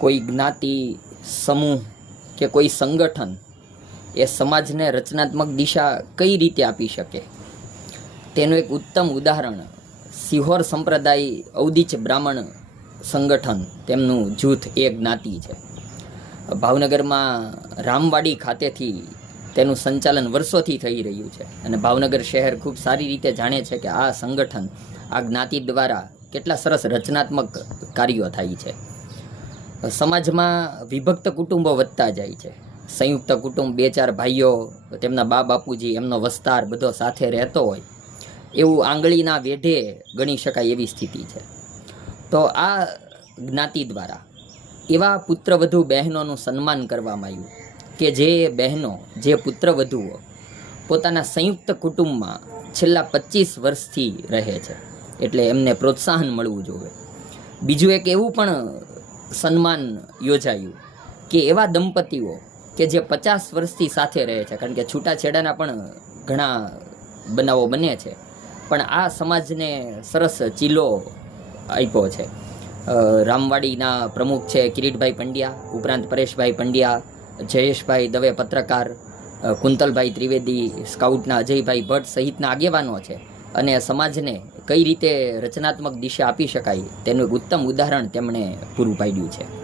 કોઈ જ્ઞાતિ સમૂહ કે કોઈ સંગઠન એ સમાજને રચનાત્મક દિશા કઈ રીતે આપી શકે? તેનું એક ઉત્તમ ઉદાહરણ સિહોર સંપ્રદાય ઔદિચ બ્રાહ્મણ સંગઠન, તેમનું જૂથ એ જ્ઞાતિ છે. ભાવનગરમાં રામવાડી ખાતેથી તેનું સંચાલન વર્ષોથી થઈ રહ્યું છે અને ભાવનગર શહેર ખૂબ સારી રીતે જાણે છે કે આ સંગઠન, આ જ્ઞાતિ દ્વારા કેટલા સરસ રચનાત્મક કાર્યો થાય છે. સમાજમાં વિભક્ત કુટુંબો વધતા જાય છે. સંયુક્ત કુટુંબ, બે ચાર ભાઈઓ, તેમના બા બાપુજી, એમનો વસ્તાર બધો સાથે રહેતો હોય. એવું આંગળીના વેઢે ગણી શકાય એવી સ્થિતિ છે. તો આ જ્ઞાતિ દ્વારા એવા પુત્રવધુ બહેનોનું સન્માન કરવામાં આવ્યું કે જે બહેનો, જે પુત્રવધુઓ પોતાના સંયુક્ત કુટુંબમાં છેલ્લા પચીસ વર્ષથી રહે છે. એટલે એમને પ્રોત્સાહન મળવું જોઈએ. બીજું એક એવું પણ સન્માન યોજાયું કે એવા દંપતીઓ કે જે પચાસ વર્ષથી સાથે રહે છે. કારણ કે છૂટાછેડાના પણ ઘણા બનાવો બને છે. પણ આ સમાજને સરસ ચીલો આપ્યો છે. રામવાડીના પ્રમુખ છે કિરીટભાઈ પંડ્યા, ઉપરાંત પરેશભાઈ પંડ્યા, જયેશભાઈ દવે પત્રકાર કુંતલભાઈ ત્રિવેદી, સ્કાઉટના અજયભાઈ ભટ્ટ સહિતના આગેવાનો છે. અને સમાજને કઈ રીતે રચનાત્મક દિશા આપી શકાય તેનું ઉત્તમ ઉદાહરણ તેમણે પૂરું પાડ્યું છે.